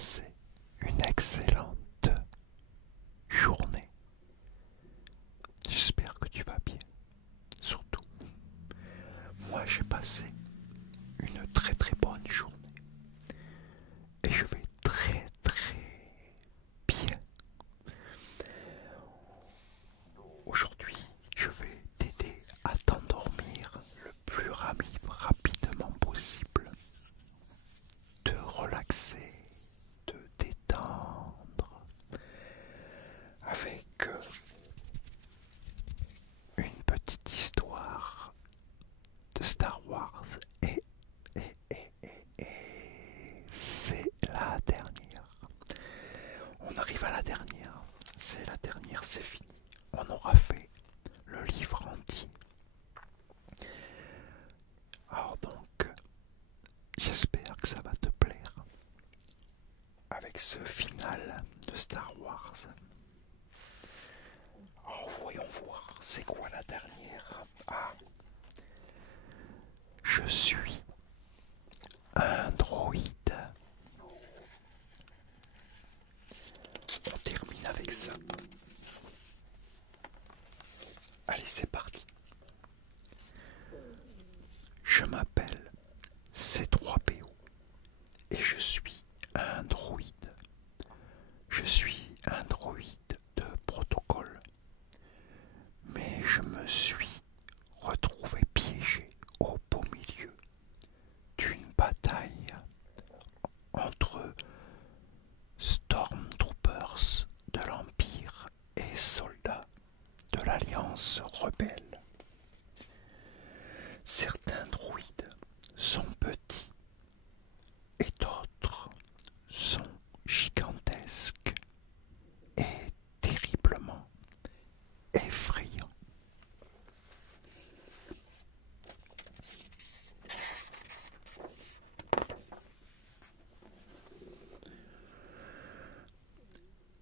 passé une excellente journée. J'espère que tu vas bien. Surtout, moi j'ai passé une très très bonne journée. Et je vais très très bien. Aujourd'hui, je vais t'aider à t'endormir le plus rapidement possible, te relaxer, te détendre avec une petite histoire de Star Wars et c'est la dernière. On arrive à la dernière. C'est la dernière, c'est fini. On aura fait le livre entier. Alors donc, j'espère que ça va te plaire. Avec ce final de Star Wars. Alors voyons voir, c'est quoi la dernière? Ah, je suis un droïde. On termine avec ça. Allez, c'est parti. Je m'appelle C3PO et je suis un droïde. Je suis un droïde de protocole. Mais je me suis retrouvé piégé au beau milieu d'une bataille entre Stormtroopers de l'Empire et soldats de l'Alliance rebelle. Certains droïdes sont petits et d'autres sont gigantesques et terriblement effrayants.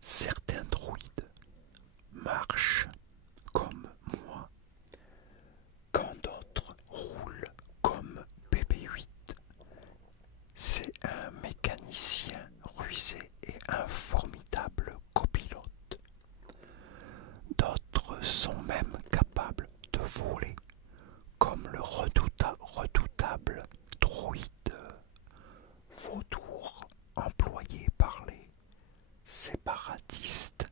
Certains droïdes marchent comme moi, quand d'autres roulent comme BB-8. C'est un mécanicien rusé et un formidable copilote. D'autres sont même capables de voler, comme le redoutable droïde vautour employé par les séparatistes.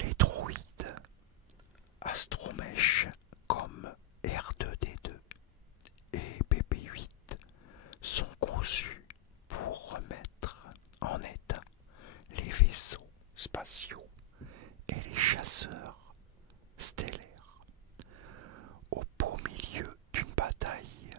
Les droïdes astromèches comme R2D2 et BP8 sont conçus pour remettre en état les vaisseaux spatiaux et les chasseurs stellaires. Au beau milieu d'une bataille,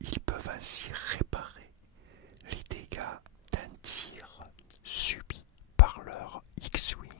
ils peuvent ainsi réparer les dégâts d'un tir subi par leur X-Wing.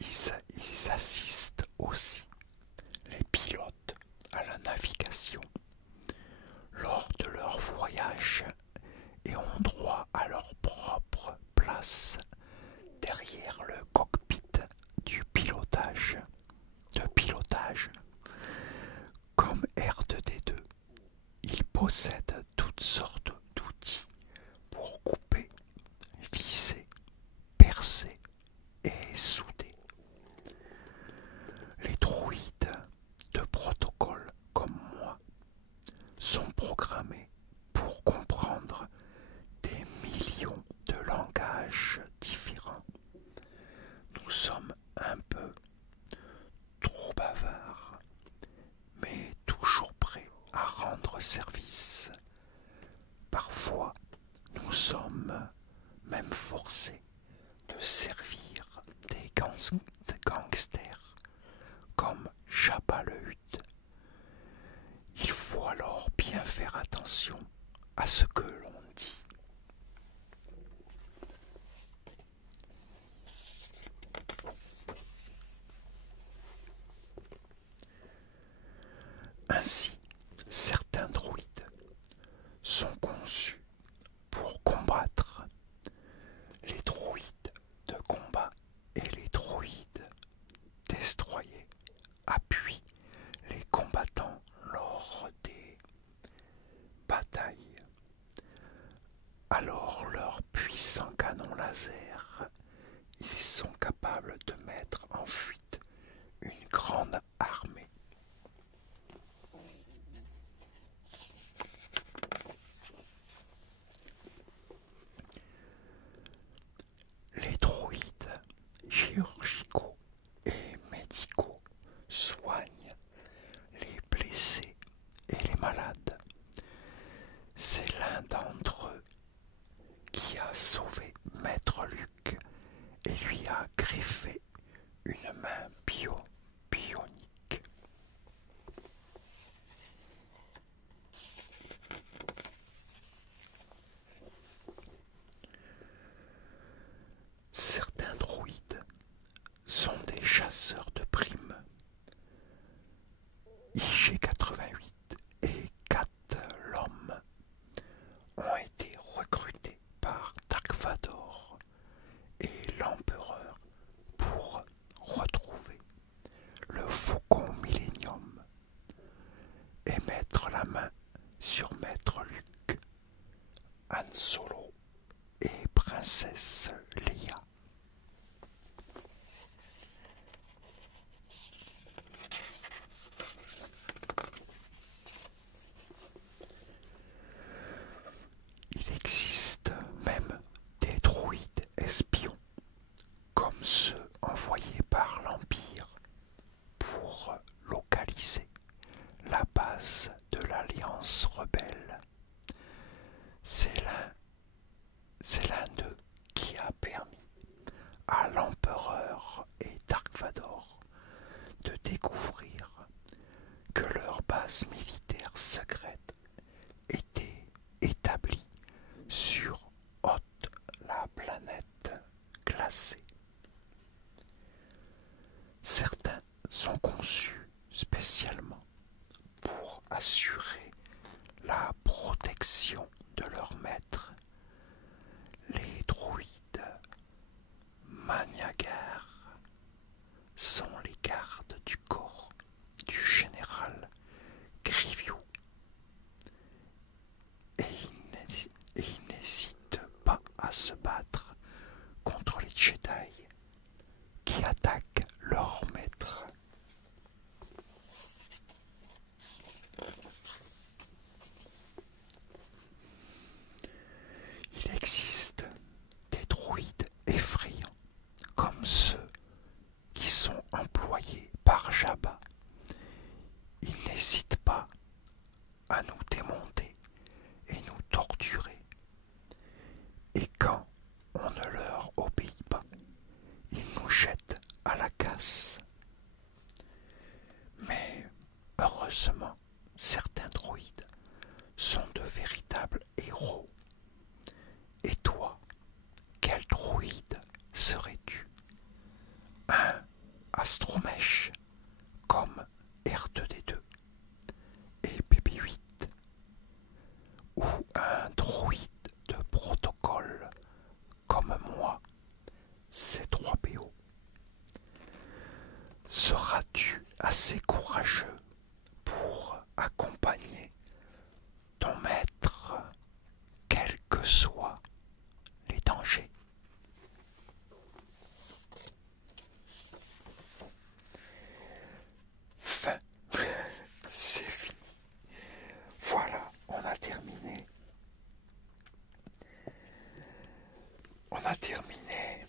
Ils assistent aussi les pilotes à la navigation lors de leur voyage et ont droit à leur propre place derrière le cockpit du pilotage. Comme R2D2, ils possèdent toutes sortes d'outils pour couper, visser, percer et souder. Les droïdes de protocole comme moi sont programmés pour comprendre des millions de langages différents. Nous sommes un peu trop bavards, mais toujours prêts à rendre service. Parfois, nous sommes même forcés de servir des gangsters comme Jabba le Hutt. Il faut alors bien faire attention à ce que l'on dit. Ainsi, certains droïdes sont conçus pour combattre. Les droïdes de combat et les laser, ils sont capables de mettre en fuite une grande armée. Les droïdes chirurgicaux et médicaux soignent les blessés et les malades. C'est l'un d'entre eux qui a sauvé Maître Luc et lui a greffé une main bionique. Certains droïdes sont des chasseurs de primes. IG-88 et Cat l'homme ont été recrutés par Dark Vador et l'Empereur pour retrouver le Faucon Millennium et mettre la main sur Maître Luke, Han Solo et Princesse Leia. Il existe même des droïdes espions, comme ceux envoyés par l'Empire pour localiser la base de l'Alliance rebelle. C'est l'un d'eux qui a permis à l'Empereur et Dark Vador de découvrir que leur base militaire secrète était établie sur Hoth, la planète glacée. Certains sont conçus spécialement pour assurer la protection de leur maître. Les droïdes Maniagar sont les gardes du corps du général Grievous et ils n'hésitent pas à se battre contre les Jedi qui attaquent leur maître. Il existe des droïdes effrayants comme ceux qui sont employés par Jabba. Ils n'hésitent pas à nous démonter et nous torturer. Et quand on ne leur obéit pas, ils nous jettent à la casse. Mais heureusement, certains droïdes sont de véritables héros. Et toi, quel droïde serais-tu? Un astromèche comme R2D2 et BB-8 ou un droïde de protocole comme moi, C3PO? Seras-tu assez courageux pour accompagner ton maître, quels que soient les dangers? Fin. C'est fini. Voilà, on a terminé. On a terminé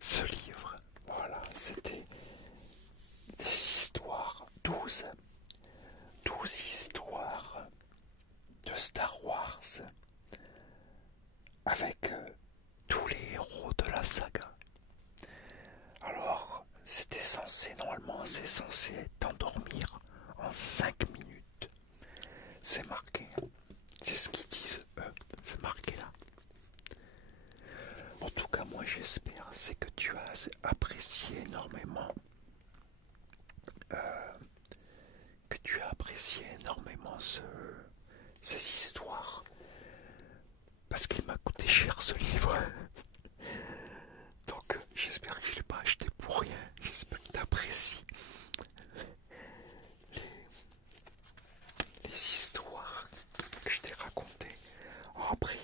ce livre. Voilà, c'était des histoires, 12 histoires de Star Wars avec tous les héros de la saga. Alors, normalement, c'est censé t'endormir en 5 minutes. C'est marqué. C'est ce qu'ils disent eux. C'est marqué là. En tout cas, moi j'espère, c'est que tu as apprécié énormément. Ces histoires. Parce qu'il m'a coûté cher ce livre. Donc j'espère que je ne l'ai pas acheté pour rien. J'espère que tu apprécies les histoires que je t'ai racontées. Oh, après,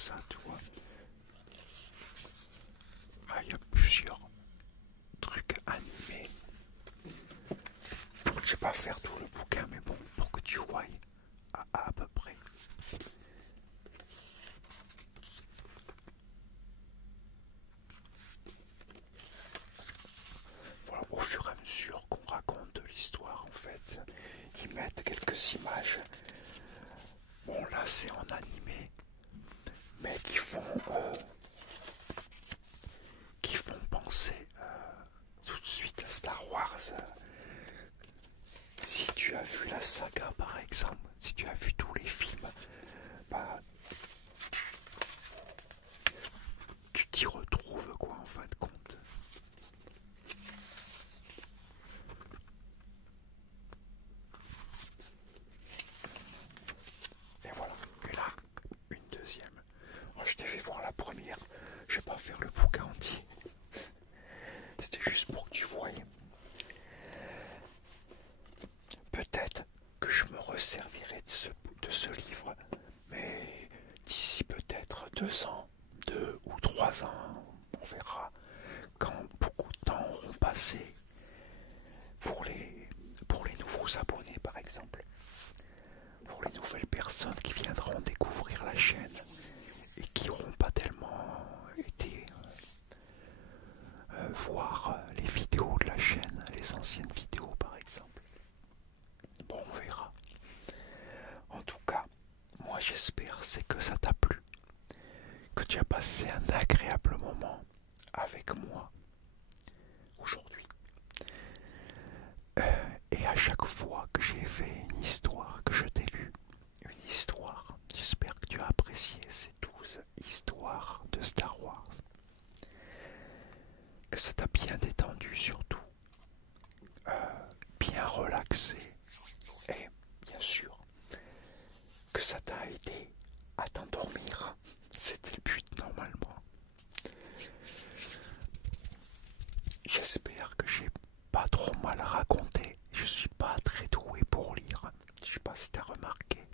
ça, tu vois. Ah, il y a plusieurs trucs animés. Je vais pas faire tout le bouquin, mais bon, pour que tu voyes à peu près. Voilà, au fur et à mesure qu'on raconte l'histoire, en fait, ils mettent quelques images. Bon, là, c'est en animé, mais qui font penser tout de suite à Star Wars. Si tu as vu la saga, par exemple, si tu as vu tous les films, bah, tu t'y retrouves, quoi, en fin de compte. Et voilà. Et là, une deuxième. Oh, je t'ai fait voir la première. Je vais pas faire le bouquin entier. C'était juste pour que tu voyes. Peut-être que je me resservirai de ce livre, mais d'ici peut-être 2 ans, 2 ou 3 ans, on verra, quand beaucoup de temps auront passé pour les nouveaux abonnés par exemple, pour les nouvelles personnes qui viendront découvrir la chaîne et qui n'auront pas tellement été voir les vidéos de la chaîne, les anciennes vidéos par exemple. Bon, on verra. En tout cas, moi j'espère c'est que ça t'a plu, que tu as passé un agréable moment avec moi aujourd'hui. Et à chaque fois que j'ai fait une histoire, que je t'ai lu une histoire, j'espère que tu as apprécié ces 12 histoires de Star Wars. Que ça t'a bien détendu surtout, bien relaxé, et bien sûr que ça t'a aidé à t'endormir. C'était le but normalement. J'espère que j'ai pas trop mal raconté. Je suis pas très doué pour lire. Je sais pas si t'as remarqué.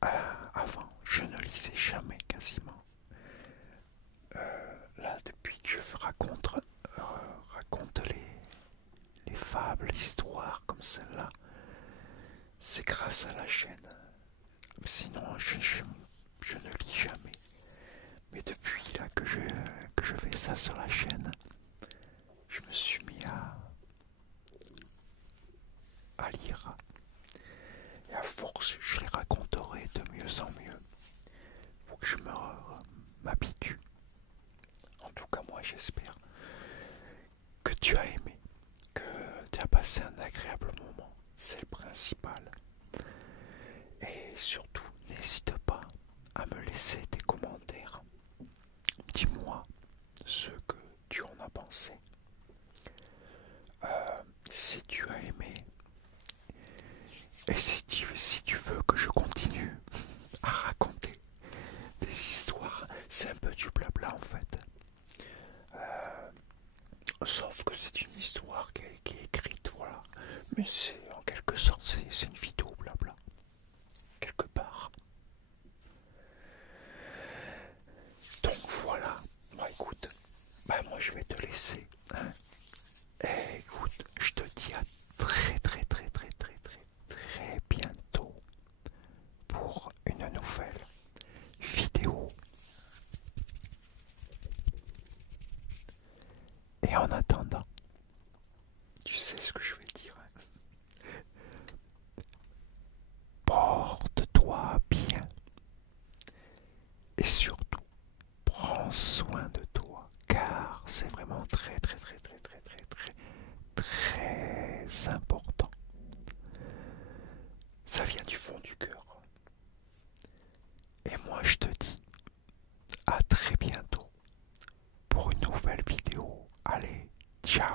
Avant, je ne lisais jamais quasiment. Là, depuis que je raconte les fables, l'histoire comme celle-là, c'est grâce à la chaîne. Sinon, je ne lis jamais. Mais depuis là que je fais ça sur la chaîne, je me suis mis à lire. Et à force, je les raconterai de mieux en mieux. Faut que je m'habitue. En tout cas, moi, j'espère que tu as aimé, que tu as passé un agréable moment. C'est le principal. Et surtout, n'hésite pas à me laisser des commentaires. Dis-moi ce que tu en as pensé. Si tu as aimé et si tu veux que je continue à raconter des histoires, c'est un peu du blabla en fait. Sauf que c'est une histoire qui est écrite, voilà. Mais c'est en quelque sorte, c'est une vidéo blabla. Quelque part. Donc voilà. Bah écoute, moi je vais te laisser. Hein. Et écoute, je te dis à très très très très très très très bientôt pour une nouvelle vidéo. Et en attendant, tu sais ce que je vais dire. Hein. Porte-toi bien. Et surtout, prends soin de toi. Car c'est vraiment très très très très très très très très important. Ça vient du fond du cœur. Et moi je te dis à très bientôt pour une nouvelle vidéo. Allez, ciao.